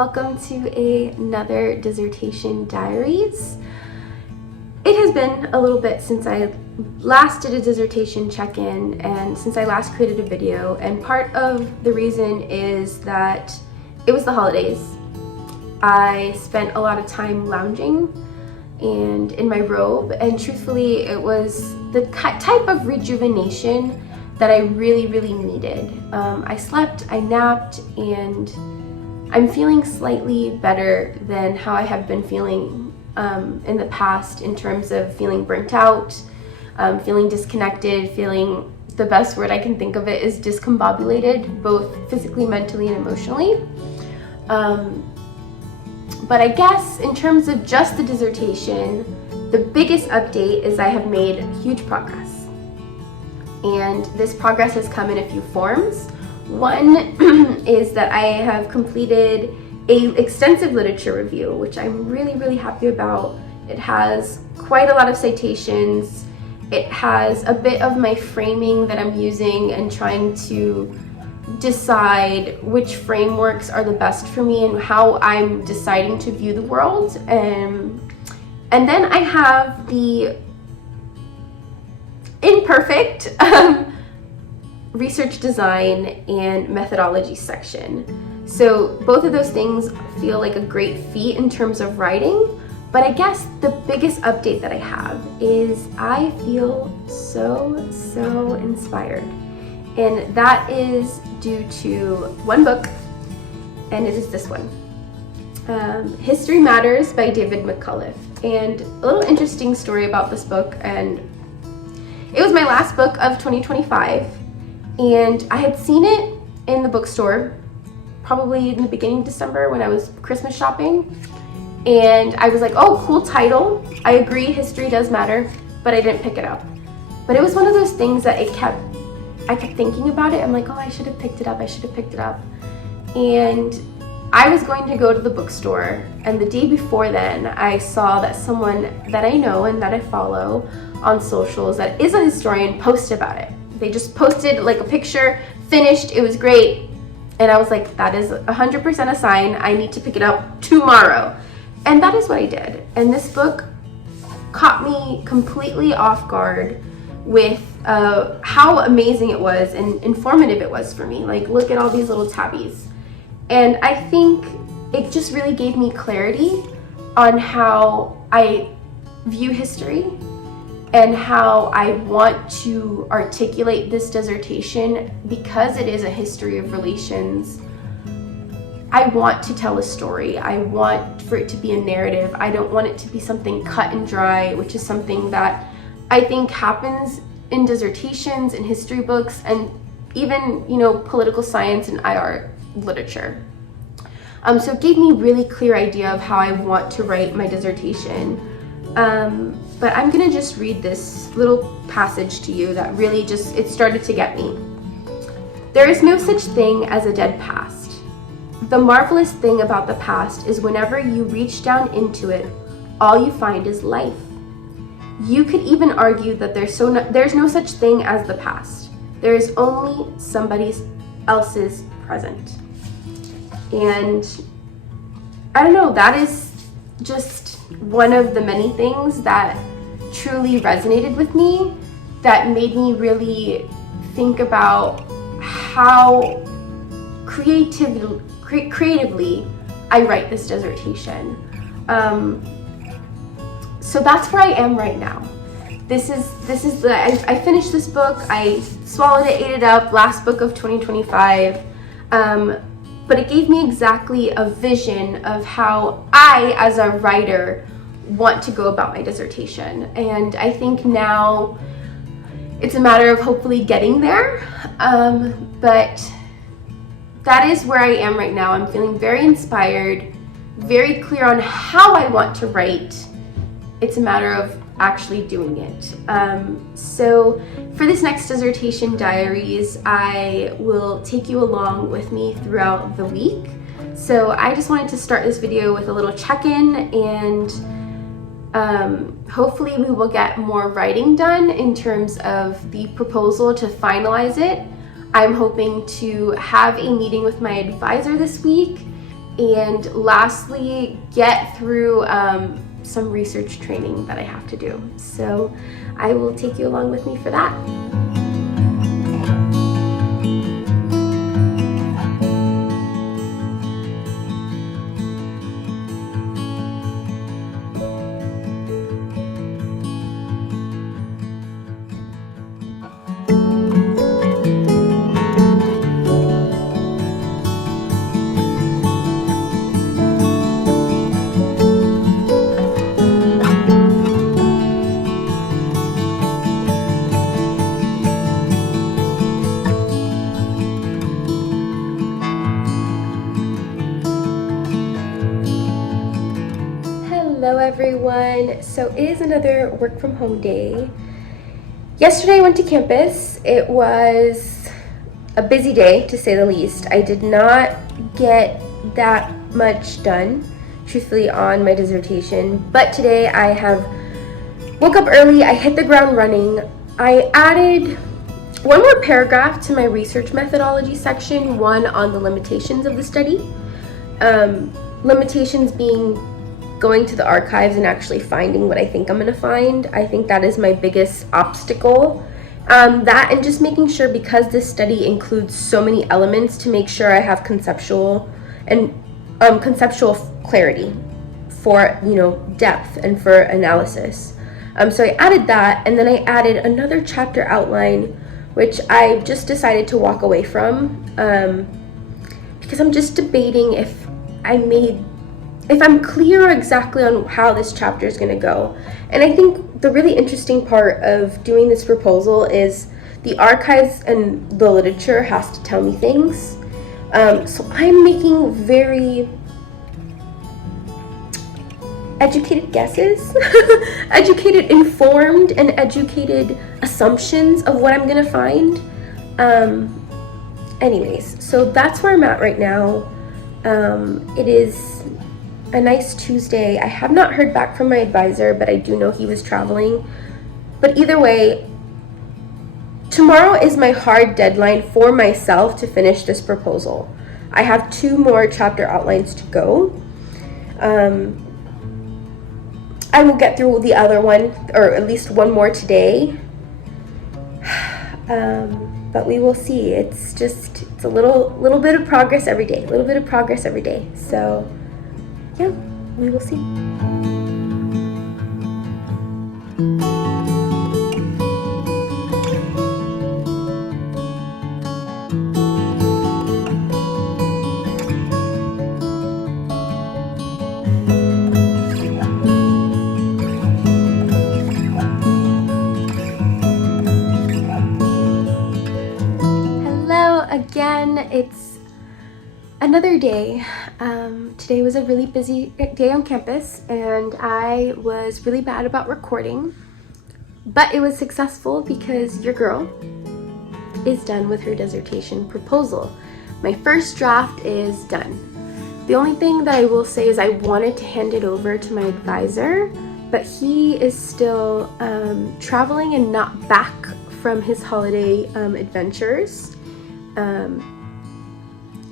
welcome to another Dissertation Diaries. It has been a little bit since I last did a dissertation check-in and since I last created a video, and part of the reason is that it was the holidays. I spent a lot of time lounging and in my robe, and truthfully it was the type of rejuvenation that I really needed. I slept, I napped, and I'm feeling slightly better than how I have been feeling in the past in terms of feeling burnt out, feeling disconnected, feeling, the best word I can think of it is discombobulated, both physically, mentally, and emotionally. But I guess in terms of just the dissertation, the biggest update is I have made huge progress. And this progress has come in a few forms. One is that I have completed an extensive literature review, which I'm really happy about. It has quite a lot of citations. It has a bit of my framing that I'm using and trying to decide which frameworks are the best for me and how I'm deciding to view the world. And then I have the imperfect research design and methodology section. So both of those things feel like a great feat in terms of writing, but I guess the biggest update that I have is I feel so inspired. And that is due to one book, and it is this one, History Matters by David McCullough. And a little interesting story about this book, and it was my last book of 2025, and I had seen it in the bookstore probably in the beginning of December when I was Christmas shopping, and I was like, oh, cool title. I agree, history does matter, but I didn't pick it up. But it was one of those things that I kept thinking about it. I'm like, oh, I should have picked it up. And I was going to go to the bookstore, and the day before then, I saw that someone that I know and that I follow on socials that is a historian posted about it. They just posted like a picture, finished, it was great. And I was like, that is 100% a sign. I need to pick it up tomorrow. And that is what I did. And this book caught me completely off guard with how amazing it was and informative it was for me. Like, look at all these little tabbies. And I think it just really gave me clarity on how I view history and how I want to articulate this dissertation. Because it is a history of relations, I want to tell a story. I want for it to be a narrative. I don't want it to be something cut and dry, which is something that I think happens in dissertations, in history books, and even, political science and IR literature. So it gave me a really clear idea of how I want to write my dissertation. But I'm gonna just read this little passage to you that really it started to get me. There is no such thing as a dead past. The marvelous thing about the past is whenever you reach down into it, all you find is life. You could even argue that there's no such thing as the past. There is only somebody else's present. And I don't know, that is just one of the many things that truly resonated with me, that made me really think about how creatively I write this dissertation. So that's where I am right now. I finished this book, I swallowed it, ate it up, last book of 2025. But it gave me exactly a vision of how I, as a writer, want to go about my dissertation. And I think now it's a matter of hopefully getting there. But that is where I am right now. I'm feeling very inspired, very clear on how I want to write. It's a matter of actually doing it. So for this next dissertation diaries, I will take you along with me throughout the week. So I just wanted to start this video with a little check-in, and hopefully we will get more writing done in terms of the proposal to finalize it. I'm hoping to have a meeting with my advisor this week and lastly, get through some research training that I have to do. So I will take you along with me for that. Hello everyone. So it is another work from home day. Yesterday I went to campus. It was a busy day to say the least. I did not get that much done, truthfully, on my dissertation, but today I woke up early, I hit the ground running. I added one more paragraph to my research methodology section, one on the limitations of the study. Limitations being going to the archives and actually finding what I think I'm going to find. I think that is my biggest obstacle. That and just making sure, because this study includes so many elements, to make sure I have conceptual clarity for, depth and for analysis. So I added that, and then I added another chapter outline, which I just decided to walk away from, because I'm just debating if I'm clear exactly on how this chapter is going to go. And I think the really interesting part of doing this proposal is the archives and the literature has to tell me things. So I'm making very educated guesses, informed and educated assumptions of what I'm going to find. Anyways, so that's where I'm at right now. It is a nice Tuesday. I have not heard back from my advisor, but I do know he was traveling. But either way, tomorrow is my hard deadline for myself to finish this proposal. I have 2 more chapter outlines to go. I will get through the other one, or at least one more today. But we will see. It's a little bit of progress every day. So yeah, we will see. Hello again. It's another day. Today was a really busy day on campus, and I was really bad about recording, but it was successful because your girl is done with her dissertation proposal. My first draft is done. The only thing that I will say is I wanted to hand it over to my advisor, but he is still traveling and not back from his holiday adventures.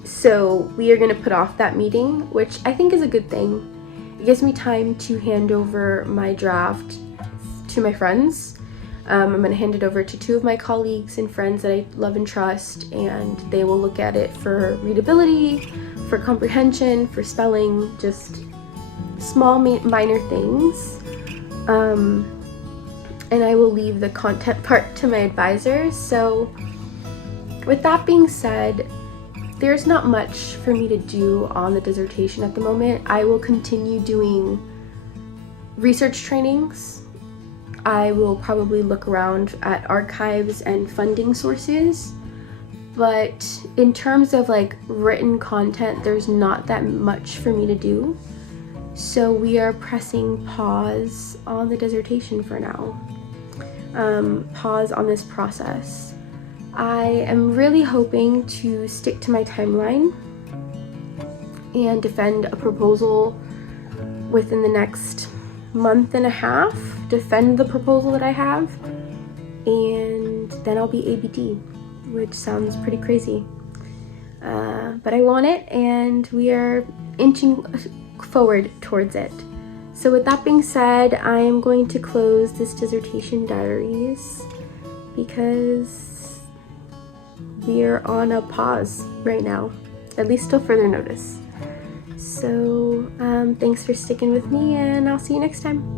So we are going to put off that meeting, which I think is a good thing. It gives me time to hand over my draft to my friends. I'm going to hand it over to 2 of my colleagues and friends that I love and trust, and they will look at it for readability, for comprehension, for spelling, just small minor things. And I will leave the content part to my advisor. So with that being said, there's not much for me to do on the dissertation at the moment. I will continue doing research trainings. I will probably look around at archives and funding sources. But in terms of written content, there's not that much for me to do. So we are pressing pause on the dissertation for now. Pause on this process. I am really hoping to stick to my timeline and defend a proposal within the next month and a half, defend the proposal that I have, and then I'll be ABD, which sounds pretty crazy. But I want it, and we are inching forward towards it. So with that being said, I am going to close this dissertation diaries because we are on a pause right now, at least till further notice. So thanks for sticking with me, and I'll see you next time.